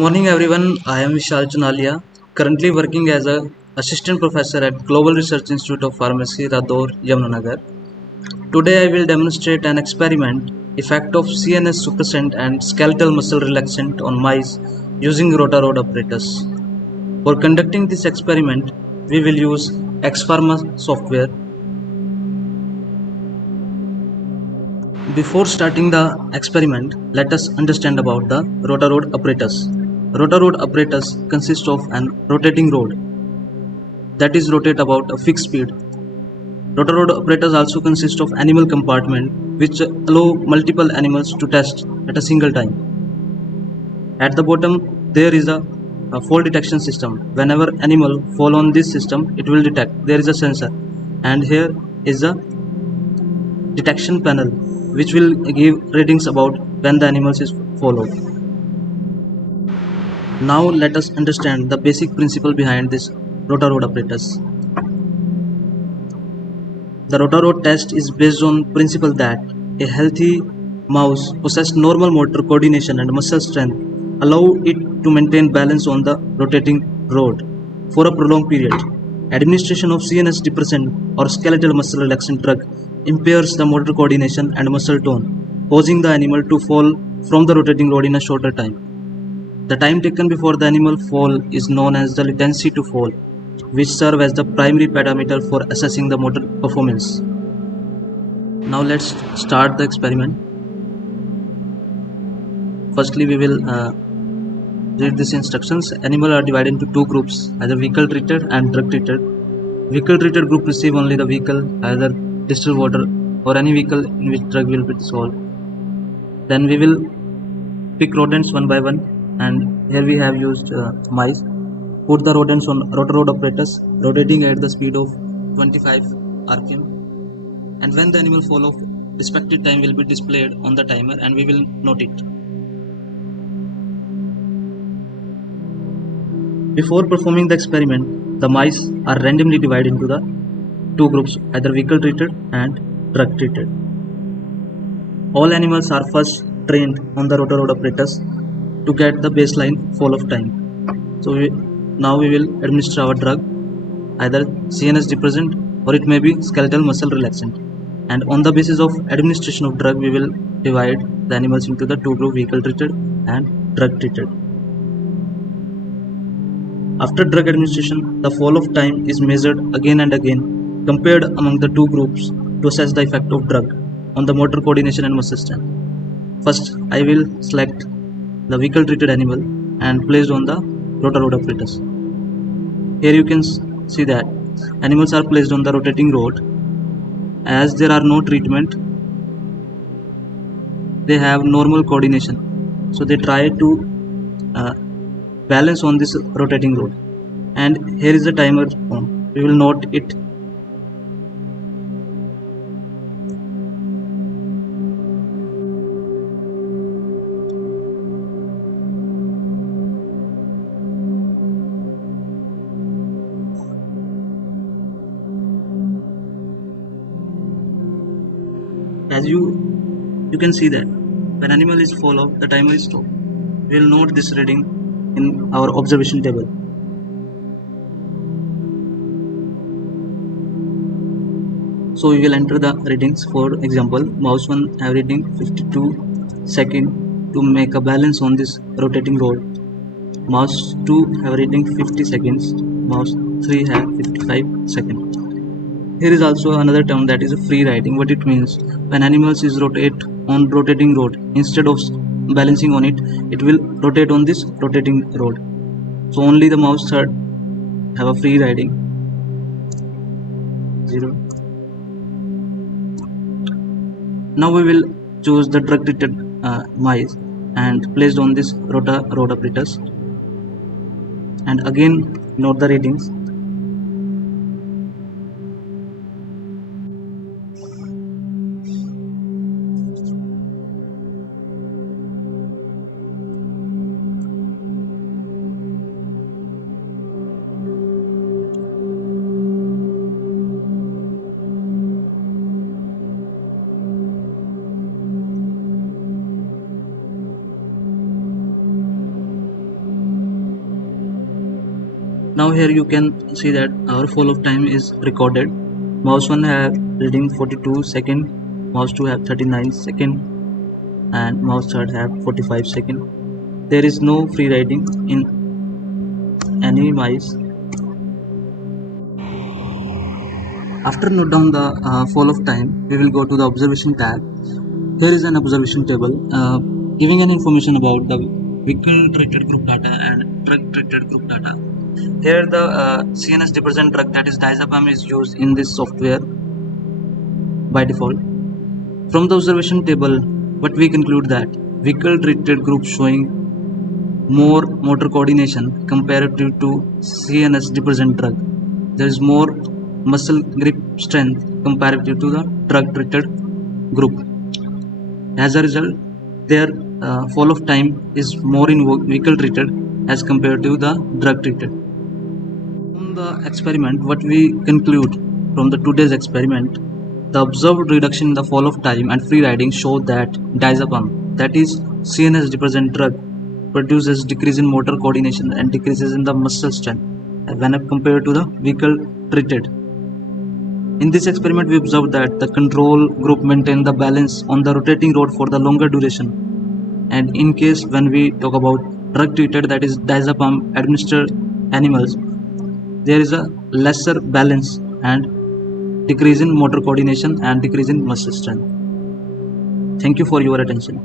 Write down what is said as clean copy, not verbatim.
Morning everyone, I am Vishal Chunalia, currently working as a assistant professor at Global Research Institute of Pharmacy, Radaur, Yamunanagar. Today I will demonstrate an experiment, effect of CNS suppressant and skeletal muscle relaxant on mice using Rota-Rod apparatus. For conducting this experiment, we will use X-Pharma software. Before starting the experiment, let us understand about the Rota-Rod apparatus. Rota-Rod apparatus consists of an rotating rod that is rotate about a fixed speed. Rota-Rod apparatus also consist of animal compartment which allow multiple animals to test at a single time. At the bottom there is a fall detection system. Whenever animal fall on this system, it will detect. There is a sensor, and here is a detection panel which will give readings about when the animals is followed. Now let us understand the basic principle behind this Rota-Rod apparatus. The Rota-Rod test is based on principle that a healthy mouse possesses normal motor coordination and muscle strength, allow it to maintain balance on the rotating rod for a prolonged period. Administration of CNS depressant or skeletal muscle relaxant drug impairs the motor coordination and muscle tone, causing the animal to fall from the rotating rod in a shorter time. The time taken before the animal fall is known as the latency to fall, which serve as the primary parameter for assessing the motor performance. Now let's start the experiment. Firstly, we will read these instructions. Animals are divided into two groups, either vehicle treated and drug treated. Vehicle treated group receive only the vehicle, either distilled water or any vehicle in which drug will be dissolved. Then we will pick rodents one by one, and here we have used mice. Put the rodents on Rota-Rod apparatus, rotating at the speed of 25 rpm, and when the animal fall off, respective time will be displayed on the timer and we will note it. Before performing the experiment, the mice are randomly divided into the two groups, either vehicle treated and drug treated. All animals are first trained on the Rota-Rod apparatus to get the baseline fall of time. So now we will administer our drug, either CNS depressant or it may be skeletal muscle relaxant. And on the basis of administration of drug, we will divide the animals into the two groups, vehicle treated and drug treated. After drug administration, the fall of time is measured again and again, compared among the two groups to assess the effect of drug on the motor coordination and muscle strength. First, I will select the vehicle treated animal and placed on the Rota-Rod apparatus. Here you can see that animals are placed on the rotating rod. As there are no treatment, they have normal coordination, so they try to balance on this rotating rod. And here is the timer on. We will note it. As you can see that when animal is followed, the timer is stopped. We will note this reading in our observation table. So we will enter the readings. For example, mouse 1 have reading 52 seconds to make a balance on this rotating rod. Mouse 2 have reading 50 seconds. Mouse 3 have 55 seconds. Here is also another term, that is a free riding. What it means: when animals is rotate on rotating rod, instead of balancing on it, it will rotate on this rotating rod. So only the mouse third have a free riding. 0. Now we will choose the drug treated mice and placed on this Rota-Rod apparatus, and again note the readings. Now here you can see that our follow-up time is recorded. Mouse 1 have reading 42 second, mouse 2 have 39 second, and mouse 3 have 45 second. There is no free riding in any mice. After note down the follow-up time, we will go to the observation tab. Here is an observation table giving an information about the vehicle treated group data and drug treated group data. Here the CNS represent drug, that is diazepam, is used in this software by default. From the observation table, what we conclude that vehicle treated group showing more motor coordination comparative to CNS represent drug. There is more muscle grip strength comparative to the drug treated group. As a result, their follow-up time is more in vehicle treated as compared to the drug treated. From the experiment, what we conclude from the today's experiment, the observed reduction in the follow-up time and free riding show that diazepam, that is CNS represent drug, produces decrease in motor coordination and decreases in the muscle strength when compared to the vehicle treated. In this experiment, we observed that the control group maintained the balance on the rotating rod for the longer duration. And in case when we talk about drug treated, that is diazepam administered animals, there is a lesser balance and decrease in motor coordination and decrease in muscle strength. Thank you for your attention.